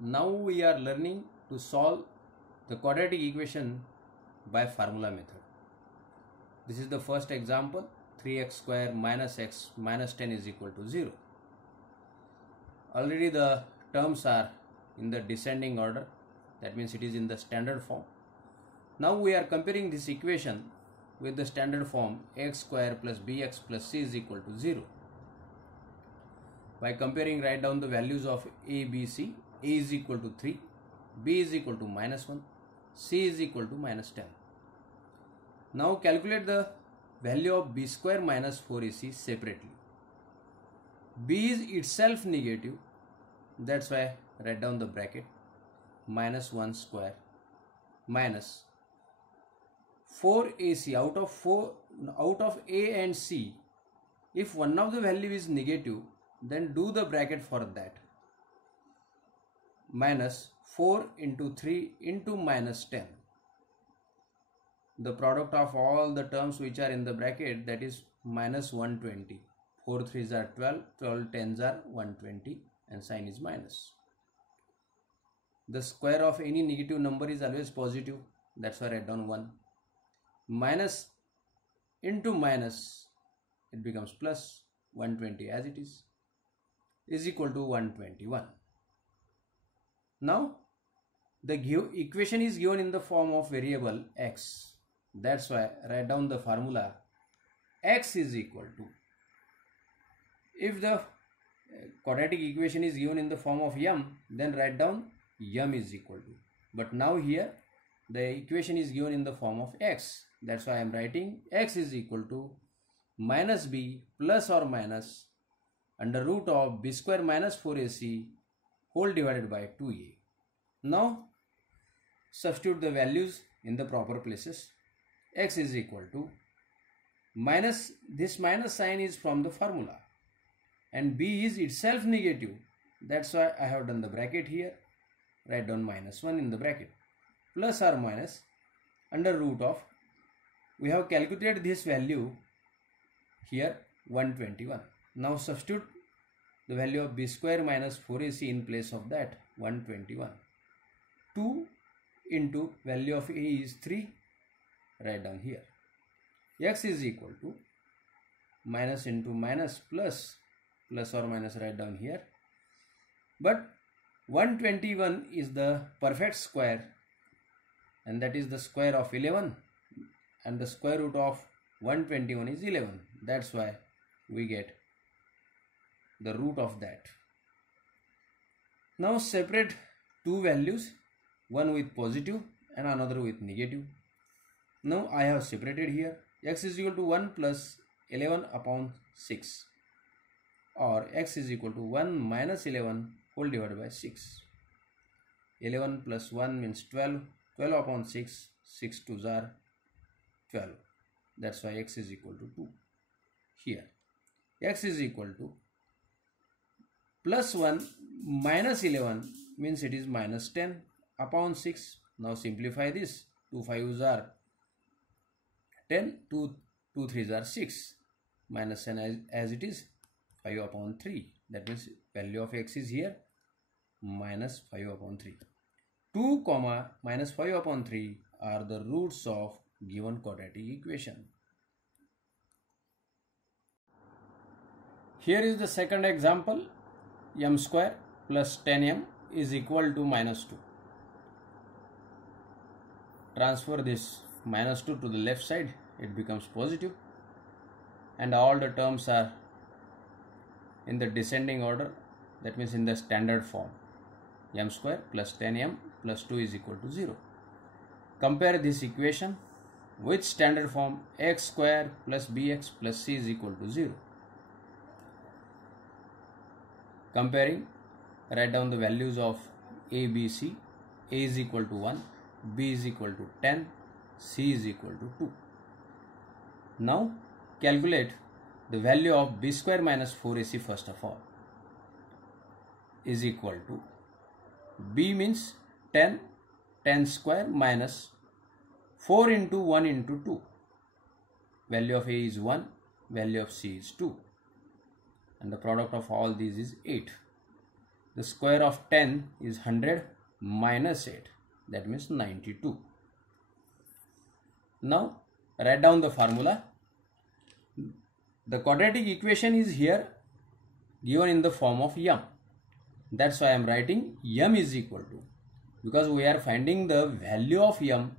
Now we are learning to solve the quadratic equation by formula method. This is the first example. 3x square minus x minus 10 is equal to 0. Already the terms are in the descending order. That means it is in the standard form. Now we are comparing this equation with the standard form x square plus bx plus c is equal to 0. By comparing, write down the values of a, b, c. A is equal to 3, b is equal to minus 1, c is equal to minus 10. Now calculate the value of b square minus 4ac separately. B is itself negative, that's why write down the bracket, minus 1 square minus 4ac. Out of a and c, if one of the value is negative, then do the bracket for that, minus 4 into 3 into minus 10. The product of all the terms which are in the bracket, that is minus 120. 4 3s are 12, 12 10s are 120, and sign is minus. The square of any negative number is always positive, that's why I write down 1. Minus into minus, it becomes plus 120 as it is equal to 121. Now the equation is given in the form of variable x. That's why write down the formula x is equal to, if the quadratic equation is given in the form of m, then write down m is equal to. But now here the equation is given in the form of x. That's why I am writing x is equal to minus b plus or minus under root of b square minus 4ac whole divided by 2a. Now substitute the values in the proper places. X is equal to minus, this minus sign is from the formula, and b is itself negative, that's why I have done the bracket here. Write down minus 1 in the bracket, plus or minus under root of, we have calculated this value here, 121. Now substitute the value of b square minus 4ac in place of that, 121. 2 into value of a is 3, write down here. X is equal to minus into minus plus, plus or minus write down here. But 121 is the perfect square, and that is the square of 11, and the square root of 121 is 11. That's why we get the root of that. Now separate two values, one with positive and another with negative. Now I have separated here. X is equal to 1 plus 11 upon 6, or x is equal to 1 minus 11 whole divided by 6. 11 plus 1 means 12, 12 upon 6, 6 2s are 12. That's why x is equal to 2. Here x is equal to plus 1 minus 11 means it is minus 10 upon 6. Now simplify this. 2 5s are 10, 2 3s are 6, minus 10 as it is, 5 upon 3. That means value of x is here minus 5 upon 3. 2 comma minus 5 upon 3 are the roots of given quadratic equation. Here is the second example. M square plus 10m is equal to minus 2. Transfer this minus 2 to the left side, it becomes positive, and all the terms are in the descending order, that means in the standard form. M square plus 10m plus 2 is equal to 0. Compare this equation with standard form x square plus bx plus c is equal to 0. Comparing, write down the values of a, b, c. A is equal to 1, b is equal to 10, c is equal to 2. Now calculate the value of b square minus 4ac first of all, is equal to, b means 10, 10 square minus 4 into 1 into 2. Value of a is 1, value of c is 2. and the product of all these is 8. The square of 10 is 100 minus 8. That means 92. Now write down the formula. The quadratic equation is here given in the form of m. That's why I am writing m is equal to, because we are finding the value of m,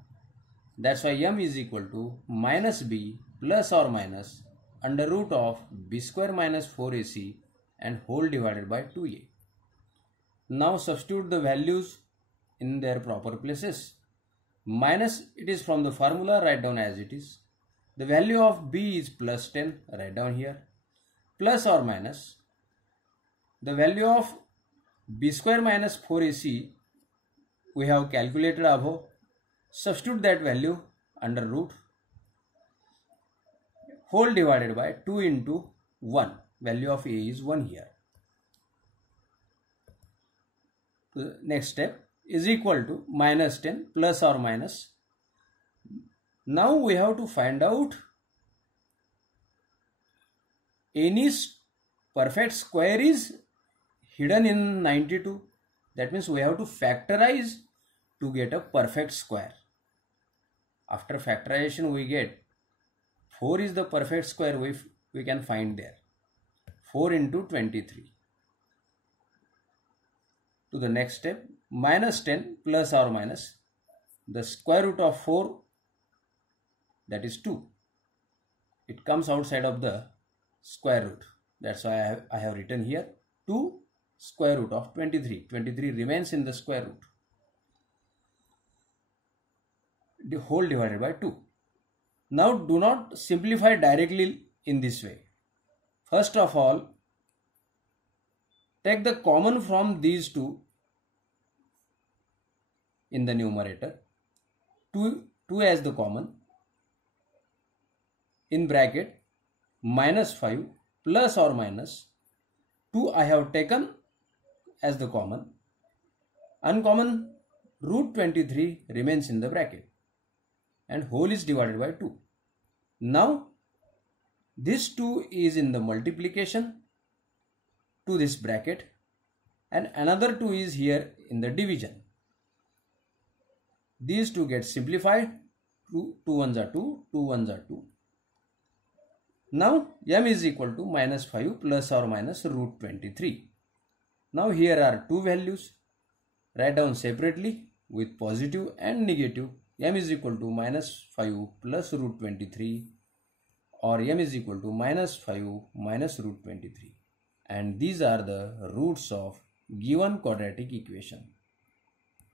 that's why m is equal to minus b plus or minus under root of b square minus 4ac and whole divided by 2a. Now substitute the values in their proper places. Minus, it is from the formula, write down as it is. The value of b is plus 10, write down here. Plus or minus, the value of b square minus 4ac we have calculated above. Substitute that value under root. Whole divided by 2 into 1. Value of a is 1 here. The next step is equal to minus 10 plus or minus. Now we have to find out any perfect square is hidden in 92. That means we have to factorize to get a perfect square. After factorization we get 4 is the perfect square we can find there. 4 into 23. To the next step, minus 10 plus or minus the square root of 4, that is 2. It comes outside of the square root. That's why I have written here 2 square root of 23. 23 remains in the square root. The whole divided by 2. Now do not simplify directly in this way. First of all, take the common from these two in the numerator. 2 as the common. In bracket minus 5 plus or minus 2 I have taken as the common. Uncommon root 23 remains in the bracket and whole is divided by 2. Now this 2 is in the multiplication to this bracket and another 2 is here in the division. These two get simplified. 2 ones are 2, 2 ones are 2. Now m is equal to minus 5 plus or minus root 23. Now here are two values. Write down separately with positive and negative. M is equal to minus 5 plus root 23 or m is equal to minus 5 minus root 23. And these are the roots of given quadratic equation.